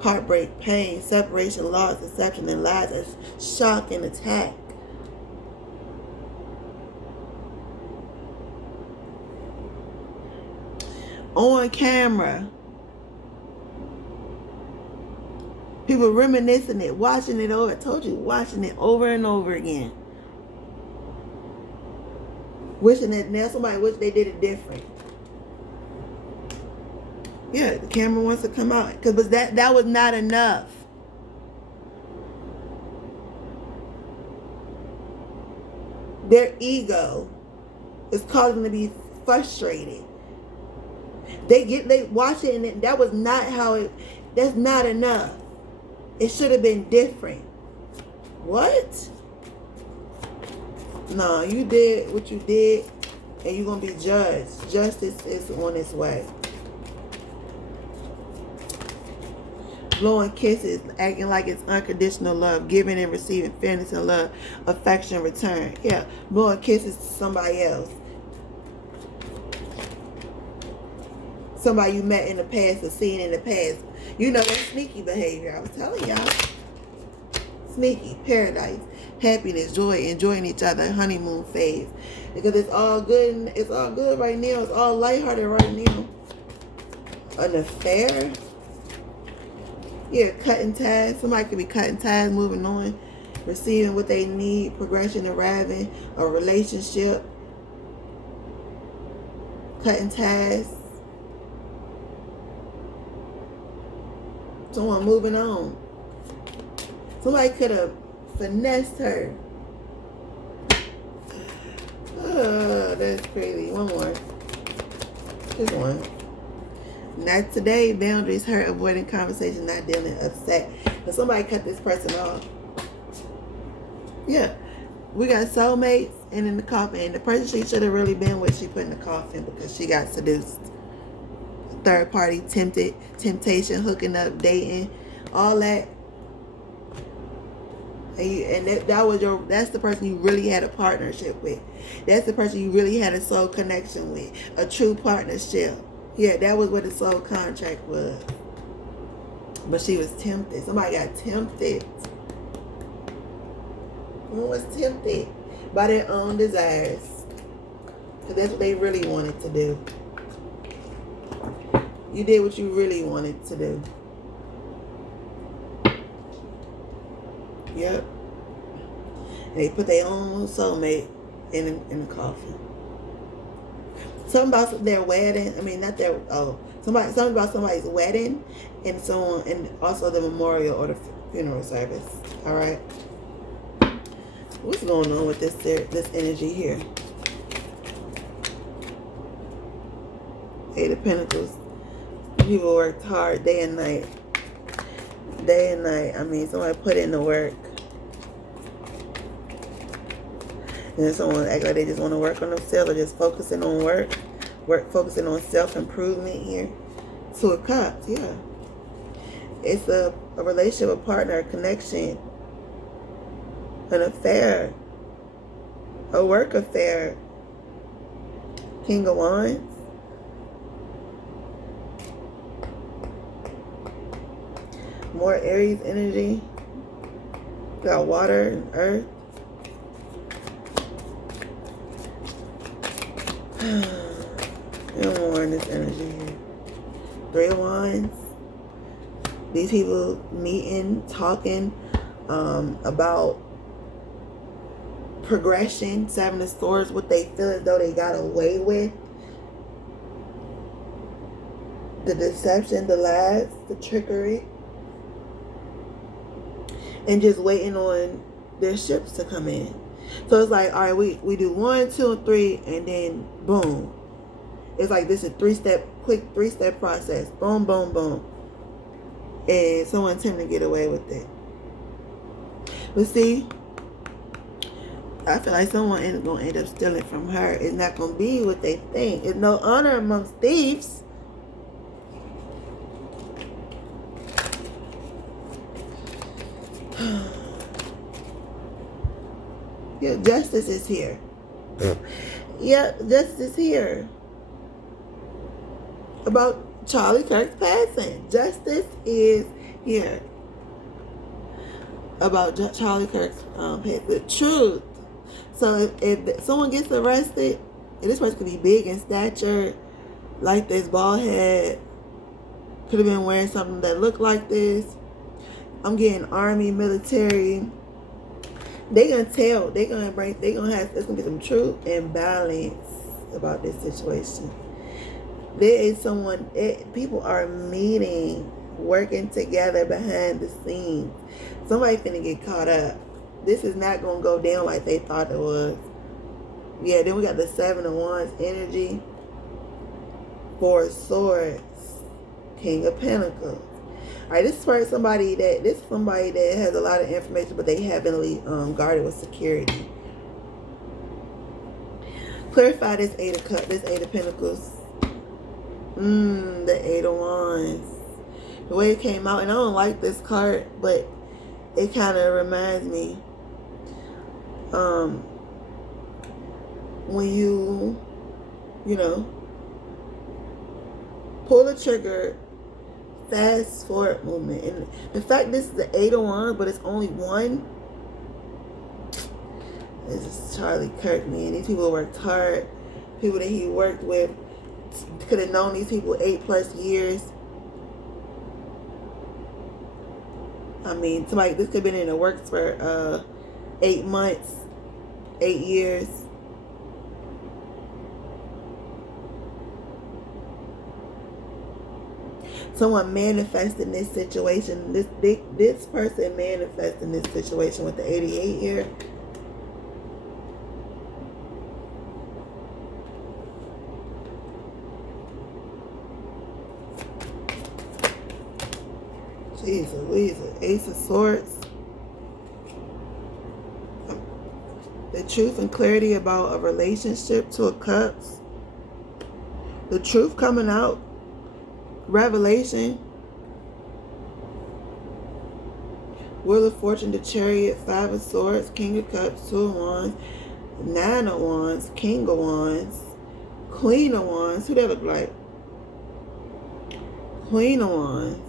Heartbreak, pain, separation, loss, deception, and lies as shock and attack. On camera. People reminiscing it, watching it over. I told you, watching it over and over again. Wishing that now somebody wish they did it different. Yeah, the camera wants to come out. Because that was not enough. Their ego is causing them to be frustrated. They watch it and that was not how it, that's not enough. It should have been different. What? No, you did what you did and you're going to be judged. Justice is on its way. Blowing kisses, acting like it's unconditional love, giving and receiving fairness and love, affection, return. Yeah, blowing kisses to somebody else. Somebody you met in the past or seen in the past. You know, that's sneaky behavior. I was telling y'all. Sneaky, paradise, happiness, joy, enjoying each other, honeymoon phase. Because it's all good. It's all good right now. It's all lighthearted right now. An affair. Yeah, cutting ties. Somebody could be cutting ties, moving on, receiving what they need, progression, arriving, a relationship, cutting ties. Someone moving on. Somebody could have finessed her. Oh, that's crazy. One more. Just one. Not today. Boundaries hurt, avoiding conversation, not dealing, upset. But somebody cut this person off. Yeah. We got soulmates and in the coffin. The person she should have really been with, she put in the coffin because she got seduced. Third party, temptation, hooking up, dating, all that. And that's the person you really had a partnership with. That's the person you really had a soul connection with. A true partnership. Yeah, that was what the soul contract was. But she was tempted. Somebody got tempted. Someone was tempted by their own desires. Because that's what they really wanted to do. You did what you really wanted to do. Yep. And they put their own soulmate in the coffin. Something about their wedding. I mean, not their something about somebody's wedding, and so on, and also the memorial or the funeral service. All right. What's going on with this energy here? Eight of Pentacles. People worked hard day and night. Day and night. I mean, somebody put in the work. And then someone act like they just want to work on themselves or just focusing on work. Focusing on self-improvement here. Two of Cups, yeah. It's a relationship, a partner, a connection, an affair, a work affair. King of Wands. More Aries energy. Got water and earth. No more in this energy here. Three of Wands. These people meeting, talking about progression. Seven of Swords, what they feel as though they got away with. The deception, the lies, the trickery. And just waiting on their ships to come in. So it's like, all right, we do 1, 2, and 3, and then boom. It's like this is quick three-step process. Boom, boom, boom. And someone tend to get away with it. But see, I feel like someone is going to end up stealing from her. It's not going to be what they think. There's no honor amongst thieves. Yeah, justice is here. Yeah, justice is here. About Charlie Kirk's passing. Justice is here. About Charlie Kirk's passing. The truth. So if someone gets arrested, and this person could be big in stature, like this, bald head, could have been wearing something that looked like this. I'm getting army, military. They gonna tell. There's gonna be some truth and balance about this situation. There is someone. People are meeting, working together behind the scenes. Somebody finna get caught up. This is not gonna go down like they thought it was. Yeah. Then we got the Seven of Wands energy. Four of Swords. King of Pentacles. Alright, this is somebody that has a lot of information, but they heavily guarded with security. Clarify this Eight of Cups, this Eight of Pentacles. The Eight of Wands. The way it came out, and I don't like this card, but it kind of reminds me when you pull the trigger. Fast forward movement. And the fact this is the Eight of Wands, but it's only one. This is Charlie Kirk, man. These people worked hard. People that he worked with could have known these people 8+ years. I mean, this could have been in the works for 8 months, 8 years. Someone manifesting this situation. This person manifesting this situation with the 88 here. Jeez Louise, Ace of Swords. The truth and clarity about a relationship, Two of Cups. The truth coming out. Revelation. Wheel of Fortune, the Chariot, Five of Swords, King of Cups, Two of Wands, Nine of Wands, King of Wands, Queen of Wands. Who that look like? Queen of Wands.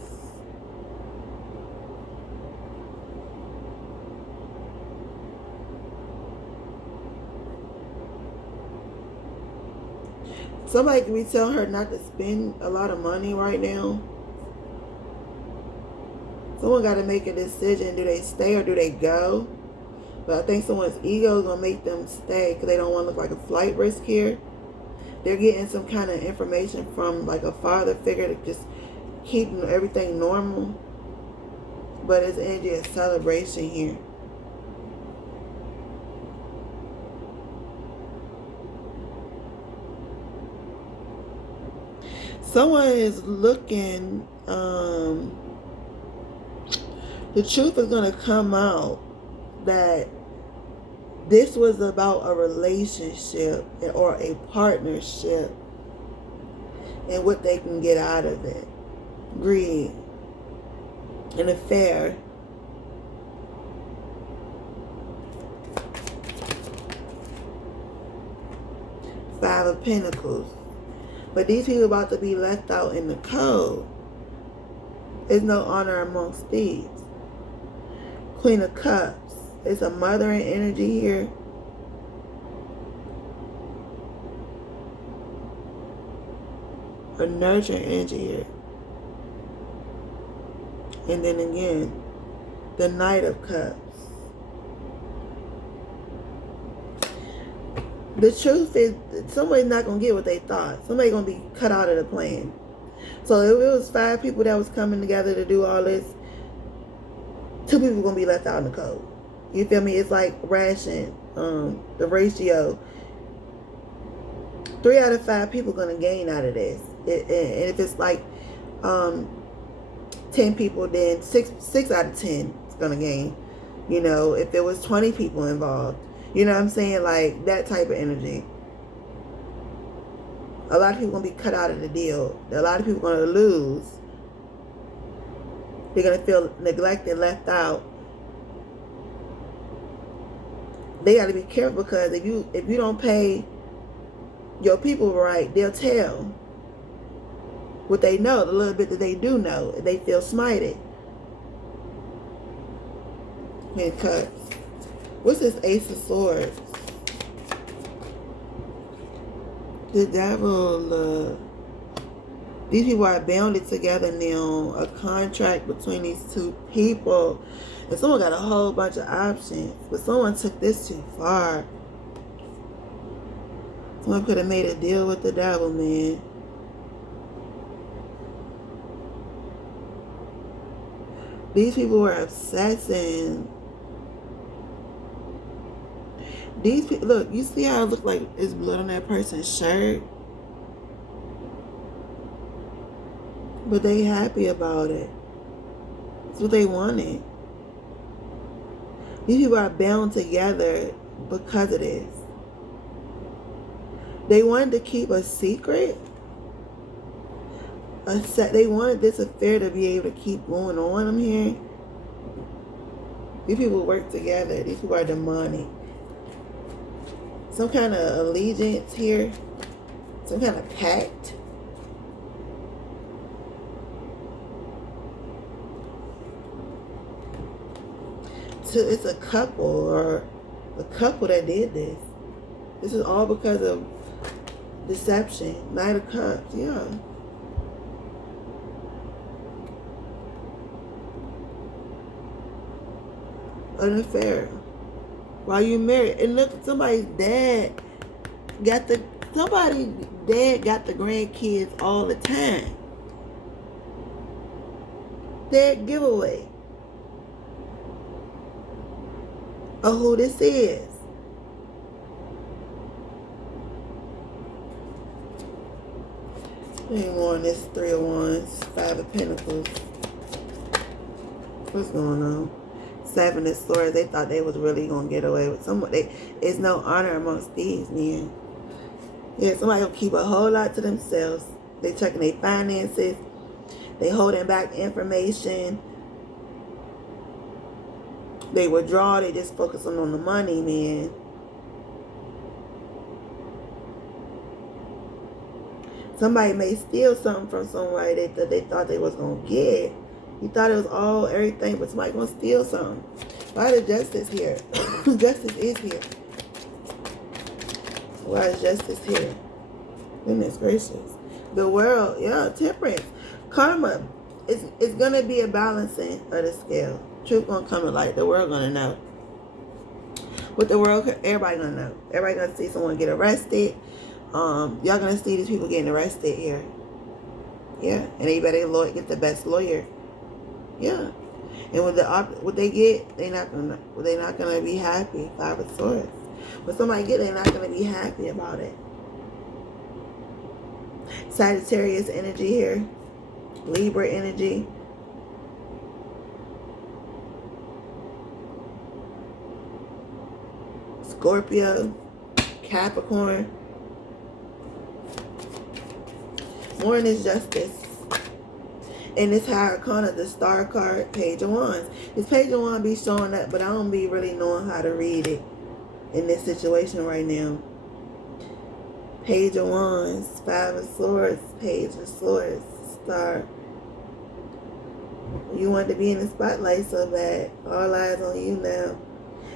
Somebody can be telling her not to spend a lot of money right now. Someone got to make a decision. Do they stay or do they go? But I think someone's ego is going to make them stay because they don't want to look like a flight risk here. They're getting some kind of information from like a father figure to just keep everything normal. But it's energy of celebration here. Someone is looking, the truth is going to come out that this was about a relationship or a partnership and what they can get out of it. Greed. An affair. Five of Pentacles. But these people about to be left out in the cold. There's no honor amongst thieves. Queen of Cups. It's a mothering energy here. A nurturing energy here. And then again, the Knight of Cups. The truth is, somebody's not going to get what they thought. Somebody's going to be cut out of the plan. So if it was 5 people that was coming together to do all this, 2 people going to be left out in the cold. You feel me? It's like ration, the ratio. 3 out of 5 people going to gain out of this. And if it's like 10 people, then 6 out of 10 is going to gain. You know, if there was 20 people involved. You know what I'm saying? Like, that type of energy. A lot of people going to be cut out of the deal. A lot of people going to lose. They're going to feel neglected, left out. They got to be careful because if you don't pay your people right, they'll tell what they know, the little bit that they do know. They feel smited. And cuts. What's this Ace of Swords? The Devil. These people are bounded together now. A contract between these 2 people. And someone got a whole bunch of options. But someone took this too far. Someone could have made a deal with the devil, man. These people were obsessing. These people, look, you see how it look like it's blood on that person's shirt? But they happy about it. It's what they wanted. These people are bound together because of this. They wanted to keep a secret. They wanted this affair to be able to keep going on, I'm hearing. These people work together. These people are demonic. Some kind of allegiance here. Some kind of pact. It's a couple or a couple that did this. This is all because of deception. Knight of Cups, yeah. An affair. While you married, and look, somebody's dad got the grandkids all the time. their giveaway of who this is. Any more on this Three of Wands, Five of Pentacles. What's going on? Seven of Swords. They thought they was really gonna get away with someone. There's no honor amongst thieves, man. Yeah, somebody gonna keep a whole lot to themselves. They checking their finances. They holding back information. They withdraw. They just focusing on the money, man. Somebody may steal something from somebody that they thought they was gonna get. You thought it was all everything, but somebody gonna steal something. Why is justice here? Justice is here. Why is justice here? Goodness gracious. The world, yeah, temperance. Karma. It's gonna be a balancing of the scale. Truth gonna come to light. The world gonna know. With the world, everybody gonna know. Everybody gonna see someone get arrested. Y'all gonna see these people getting arrested here. Yeah, and they better get the best lawyer. Yeah, and with what they get, they're not gonna be happy. Five of Swords. What somebody get, they're not gonna be happy about it. Sagittarius energy here. Libra energy. Scorpio. Capricorn. More in this justice. And this High Arcana, the Star card, Page of Wands. This Page of Wands be showing up, but I don't be really knowing how to read it in this situation right now. Page of Wands, Five of Swords, Page of Swords, Star. You want to be in the spotlight so bad. All eyes on you now.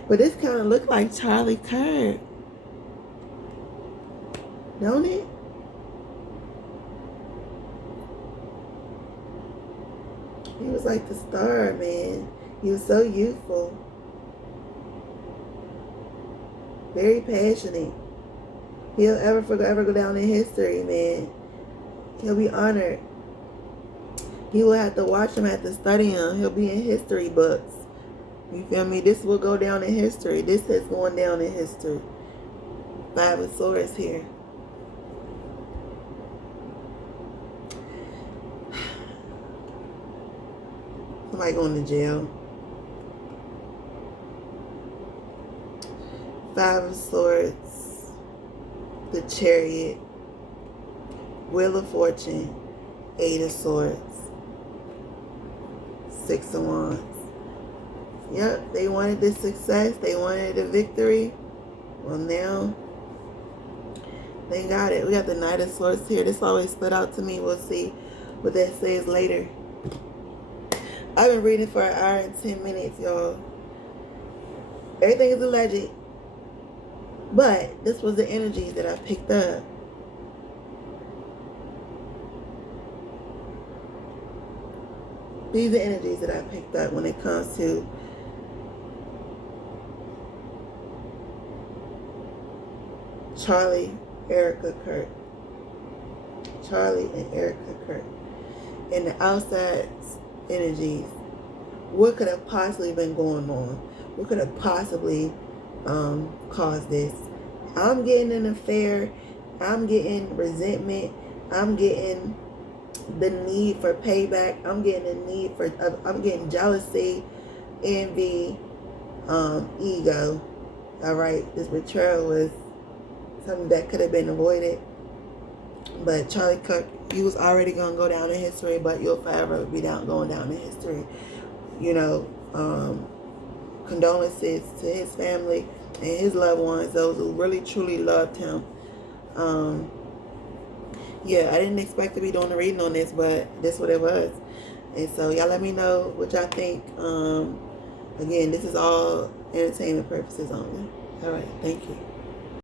But this kind of look like Charlie Kirk. Don't it? He was like the star, man. He was so youthful. Very passionate. He'll ever go down in history, man. He'll be honored. You will have to watch him, have to study him. He'll be in history books. You feel me? This will go down in history. This is going down in history. Five of Swords here. Somebody going to jail. Five of Swords. The Chariot. Wheel of Fortune. Eight of Swords. Six of Wands. Yep, they wanted the success. They wanted the victory. Well, now they got it. We got the Knight of Swords here. This always stood out to me. We'll see what that says later. I've been reading for an hour and 10 minutes, y'all. Everything is alleged. But this was the energy that I picked up. These are the energies that I picked up when it comes to Charlie, Erica, Kirk. Charlie and Erica, Kirk. And the outside energies. What could have possibly been going on? What could have possibly caused this? I'm getting an affair. I'm getting resentment. I'm getting the need for payback. I'm getting the need for, I'm getting jealousy, envy, ego. All right, this betrayal was something that could have been avoided. But Charlie Kirk, you was already going to go down in history, but you'll forever be going down in history. You know, condolences to his family and his loved ones, those who really truly loved him. Yeah, I didn't expect to be doing a reading on this, but this what it was. And so y'all let me know what y'all think. Again, this is all entertainment purposes only. All right, thank you.